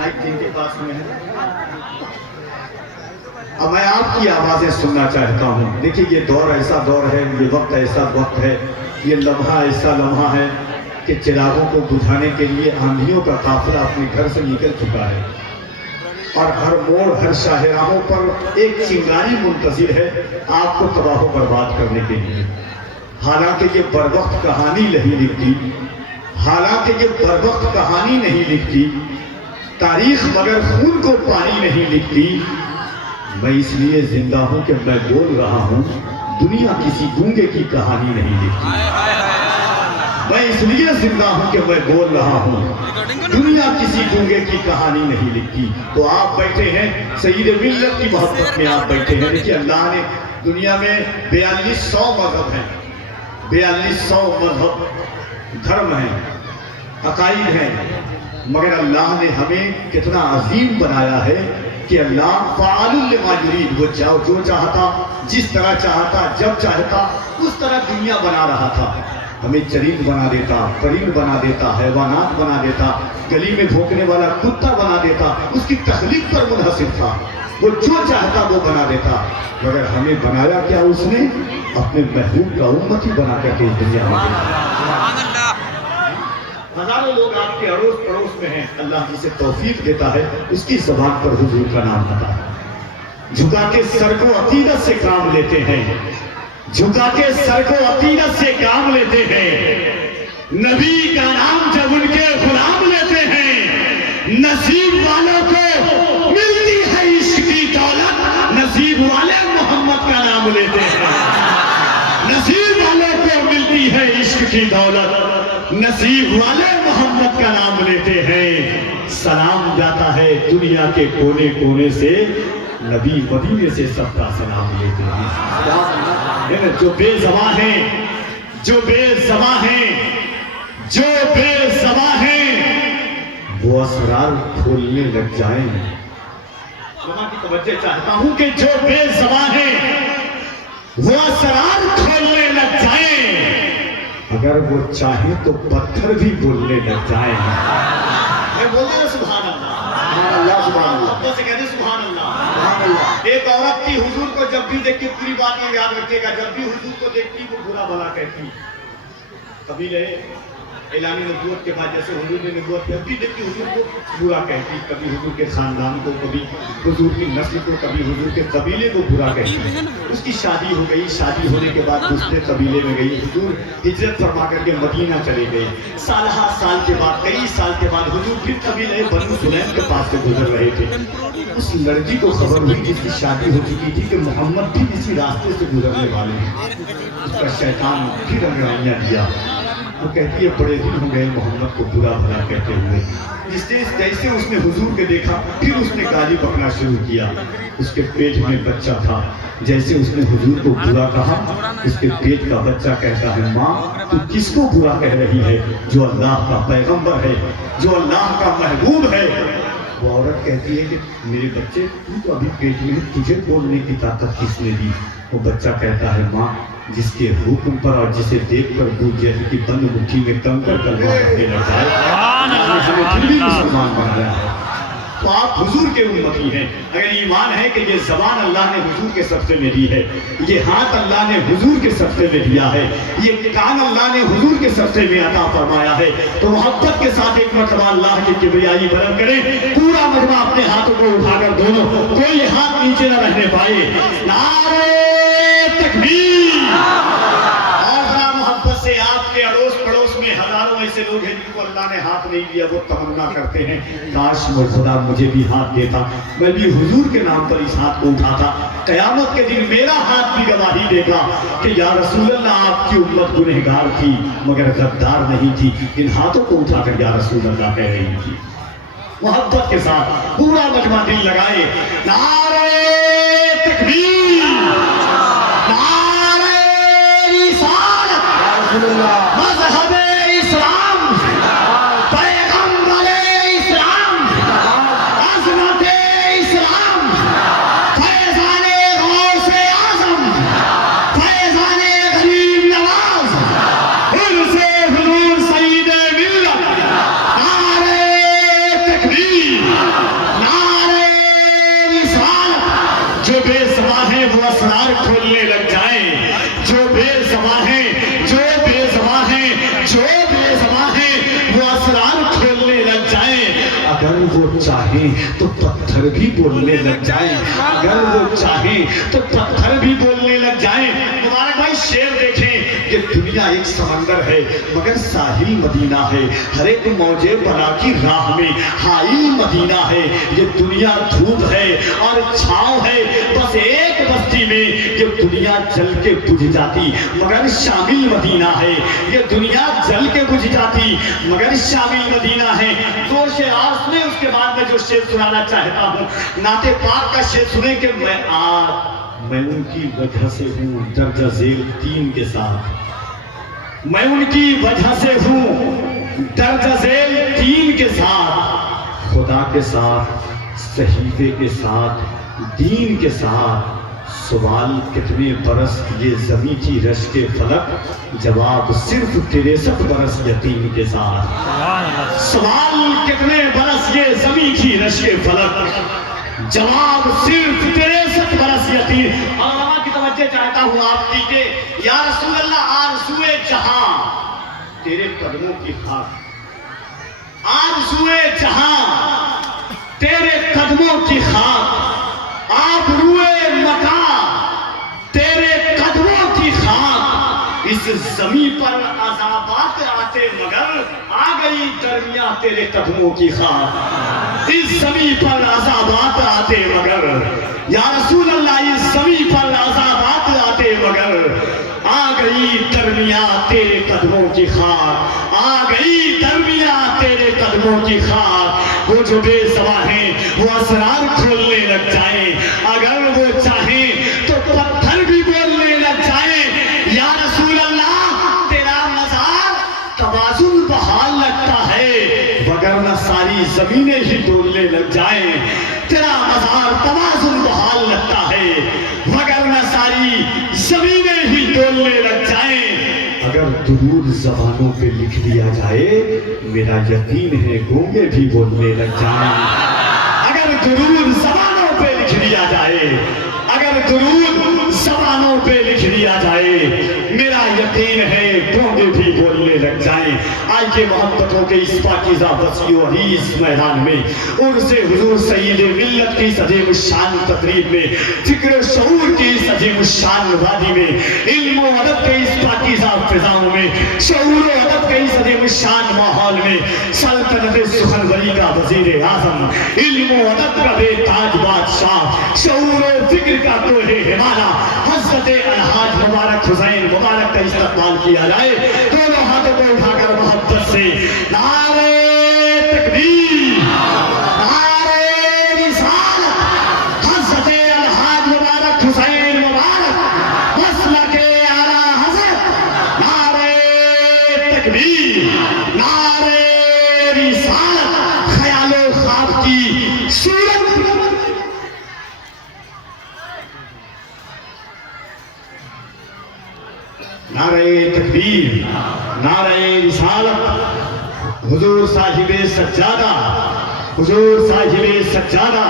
Mic جن کے پاس میں ہے، اب میں آپ کی آوازیں سننا چاہتا ہوں۔ دیکھیے یہ دور ایسا دور ہے، یہ وقت ایسا وقت ہے، یہ لمحہ ایسا لمحہ ہے کہ چراغوں کو بجھانے کے لیے آندھیوں کا قافلہ اپنے گھر سے نکل چکا ہے، اور ہر موڑ ہر شاہراہوں پر ایک چنگاری منتظر ہے آپ کو تباہ و برباد کرنے کے لیے۔ حالانکہ یہ بروقت کہانی نہیں لکھتی، حالانکہ یہ بروقت کہانی نہیں لکھتی، تاریخ مگر خون کو پانی نہیں لکھتی۔ میں اس لیے زندہ ہوں کہ میں بول رہا ہوں، دنیا کسی گونگے کی کہانی نہیں لکھتی۔ میں اس لیے زندہ ہوں کہ میں بول رہا ہوں، دنیا کسی گونگے کی کہانی نہیں لکھتی۔ تو آپ بیٹھے ہیں سید ملت کی محبت میں، آپ بیٹھے ہیں۔ دیکھیے اللہ نے دنیا میں 4200 مذہب ہیں، 4200 مذہب دھرم ہیں، عقائد ہیں، مگر اللہ نے ہمیں کتنا عظیم بنایا ہے کہ اللہ فعال لما یرید، وہ جو چاہتا، جس طرح چاہتا، جب چاہتا اس طرح دنیا بنا رہا تھا۔ ہمیں چرند بنا دیتا، پرند بنا دیتا، حیوانات بنا دیتا، گلی میں بھونکنے والا کتا بنا دیتا، اس کی تخلیق پر منحصر تھا، وہ جو چاہتا وہ بنا دیتا۔ مگر ہمیں بنایا کیا اس نے؟ اپنے محبوب کا امتی بنا کر کے اس دنیا میں بھیجا۔ ہزاروں لوگ آپ کے اڑوس پڑوس میں ہیں، اللہ جسے توفیق دیتا ہے اس کی زبان پر حضور کا نام آتا ہے۔ جھکا کے سر کو عقیدت سے کام لیتے ہیں، جھکا کے سر کو عقیدت سے کام لیتے ہیں، نبی کا نام جب ان کے غلام لیتے ہیں۔ نصیب والوں کو ملتی ہے عشق کی دولت، نصیب والے محمد کا نام لیتے ہیں۔ نصیب والوں کو ملتی ہے عشق کی دولت، نصیب والے محمد کا نام لیتے ہیں۔ سلام جاتا ہے دنیا کے کونے کونے سے، نبی مدینے سے سب کا سلام لیتے ہیں۔ جو بے زباں ہیں، جو بے زباں ہیں، جو بے زباں ہیں، وہ اسرار کھولنے لگ جائیں۔ جماعت کی توجہ چاہتا ہوں کہ جو بے زباں ہیں وہ اسرار کھولنے لگ جائیں، اگر وہ چاہیں تو پتھر بھی بولنے لگ جائیں۔ میں بولتے ہیں سبحان اللہ، سبحان اللہ، سبحان اللہ، تو سے کہتے ہیں سبحان اللہ، سبحان اللہ۔ ایک عورت کی حضور کو جب بھی دیکھتی، پوری بات یہ یاد رکھیے گا، جب بھی حضور کو دیکھتی وہ برا بھلا کہتی۔ کبھی لے اعلان نبوت کے بعد جیسے حضور نے نبوت جب بھی دیکھتی حضور کو برا کہتی، کبھی حضور کے خاندان کو، کبھی حضور کی نسل کو، کبھی حضور کے قبیلے کو برا کہتی۔ اس کی شادی ہو گئی، شادی ہونے کے بعد دوسرے قبیلے میں گئی، حضور ہجرت فرما کر کے مدینہ چلے گئے۔ سالہ سال کے بعد، کئی سال کے بعد حضور پھر قبیلے بنو سلیم کے پاس سے گزر رہے تھے۔ اس لڑکی کو خبر ہوئی جس کی شادی ہو چکی تھی کہ محمد بھی اسی راستے سے گزرنے والے ہیں۔ اس کا شیطان پھر انگڑائیاں دیا، وہ کہتی ہے بڑے دن ہو گئے محمد کو برا بھلا کہتے ہوئے۔ جیسے اس نے حضور کے دیکھا پھر اس نے گالی بکنا شروع کیا۔ اس کے پیٹ میں بچہ تھا، جیسے اس نے حضور کو برا کہا اس کے پیٹ کا بچہ کہتا ہے ماں تو کس کو برا کہہ رہی ہے؟ جو اللہ کا پیغمبر ہے، جو اللہ کا محبوب ہے۔ وہ عورت کہتی ہے کہ میرے بچے تو ابھی پیٹ میں ہے، تجھے بولنے کی طاقت کس نے دی؟ وہ بچہ کہتا ہے ماں جس کے حکم پر اور جسے دیکھ کر ابو جہل کی بند مٹھی میں کنکر کلمہ پڑھنے لگ جائے، ہمیں پھر بھی مسلمان بنایا ہے۔ تو آپ حضور کے امتی ہیں۔ اگر ایمان ہے کہ یہ زبان اللہ نے حضور کے صدقے میں دی ہے، یہ ہاتھ اللہ نے حضور کے صدقے میں دیا ہے، یہ کان اللہ نے حضور کے صدقے میں عطا فرمایا ہے، تو محبت کے ساتھ ایک مرتبہ اللہ کی کبریائی بلند کریں۔ پورا مجمع اپنے ہاتھوں کو اٹھا کر دونوں، کوئی ہاتھ نیچے نہ رہنے پائے۔ نعرہ تکبیر! اور ذرا محبت سے آپ کے اڑوس پڑوس میں ہزاروں ایسے لوگ ہیں جن کو اللہ نے ہاتھ نہیں دیا، وہ تمنا کرتے ہیں کاش خدا مجھے بھی ہاتھ دیتا، میں بھی حضور کے نام پر اس ہاتھ کو اٹھاتا، قیامت کے دن میرا ہاتھ بھی گواہی دے گا کہ یا رسول اللہ آپ کی امت گنہگار تھی مگر غدار نہیں تھی، ان ہاتھوں کو اٹھا کر یا رسول اللہ کہہ رہی تھی۔ محبت کے ساتھ پورا مجمع دل لگائے، نعرہ تکبیر، نعرہ رسالت، مذہب اسلام، پیغمبر اسلام، عظمت اسلام، فیضان غوث اعظم، فیضان غریب نواز، عرص حضور سید ملت، نعرہ تکبیر! اگر وہ چاہیں تو پتھر بھی بولنے لگ جائیں، اگر وہ چاہیں تو پتھر بھی بولنے لگ جائیں۔ مبارک بھائی شعر دیکھیں، یہ دنیا ایک سمندر ہے مگر ساحل مدینہ ہے، ہر ایک موجے بنا کی راہ میں حائل مدینہ ہے۔ یہ دنیا دھوپ ہے اور چھاؤں ہے بس ایک بستی میں، یہ دنیا جل کے بجھ جاتی مگر شامل مدینہ ہے، یہ دنیا جل کے بجھ جاتی مگر شامل مدینہ ہے۔ دو شعر اور سنیں، اس کے بعد میں جو شعر سنانا چاہتا ہوں نعت پاک کا شعر سنیں کہ میں ان کی وجہ سے ہوں درجہ ذیل تین کے ساتھ، میں ان کی وجہ سے ہوں درجہ ذیل تین کے ساتھ، خدا کے ساتھ صحیفے کے ساتھ دین کے ساتھ۔ سوال کتنے برس یہ زمیں کی رش کے فلک، جواب صرف 63 برس یتیم کے ساتھ۔ سوال کتنے برس یہ زمیں کی رش کے فلک، جواب صرف 63 برس یتیم۔ اور علماء کی توجہ چاہتا ہوں آپ کی کہ یا رسول اللہ آرزوئے جہاں تیرے قدموں کی خاک، آرزوئے جہاں تیرے قدموں کی خاک، آپ روئے مکان تیرے قدموں کی خاک، اس زمین پر عذابات آتے مگر آ گئی درمیاں تیرے قدموں کی خاک، اس زمین پر عذابات آتے مگر یا رسول اللہ اس زمین پر عذابات آتے مگر آ گئی درمیاں تیرے قدموں کی خاک، آ گئی درمیاں تیرے قدموں کی خاک۔ وہ جو بے سوا ہیں وہ اسرار کھولنے لگ جائیں، اگر وہ چاہیں تو پتھر بھی بولنے لگ جائیں۔ یا رسول اللہ تیرا مزار توازن بحال لگتا ہے وگرنہ ساری زمینیں ہی ڈولنے لگ جائیں، تیرا مزار توازن بحال لگتا ہے وگرنہ ساری زمینیں ہی ڈولنے لگ جائیں۔ اگر درود زبانوں پہ لکھ دیا جائے میرا یقین ہے گونگے بھی بولنے لگ جائیں۔ اگر درود زبانوں پہ لکھ دیا جائے، اگر درود زبانوں پہ لکھ دیا جائے میرا یقین ہے گونگے بھی بولنے لگ جائیں۔ آئیے محبتوں کے اس پاکیزہ وسیع و عریض میدان میں عرس حضور سید ملت کی عظیم الشان تقریب میں، فکر و شعور کی اس عظیم الشان وادی میں، علم و ادب کے اس پاکیزہ فضاؤں میں، شعور و ادب کے اس عظیم الشان ماحول میں، سلطنت سخنوری کا وزیر اعظم، علم و ادب کا بے تاج بادشاہ، شعور و فکر کا کوہ ہمارا حضرت الحاج مبارک حسین مبارک کا استقبال کیا جائے۔ دونوں ہاتھوں کو اٹھا کر محبت سے نعرہ تکبیر، نعرہ رسالت، حضرت الحاج مبارک حسین مبارک مسلک اعلیٰ حضرت، نعرہ تکبیر، نعرہ رسالت، خیال و خواب کی صورت نعرہ تکبیر، نعرہ رسالت، حضور صاحب سجادہ، حضور صاحب سجادہ،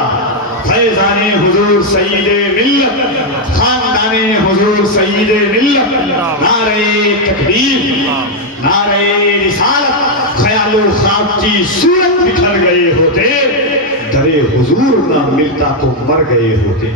فیضان حضور سید ملت، خاندان حضور سید ملت، نعرہ تکبیر، نعرہ رسالت، خیال و خواب کی صورت بکھر گئے ہوتے، در حضور نہ ملتا تو مر گئے ہوتے۔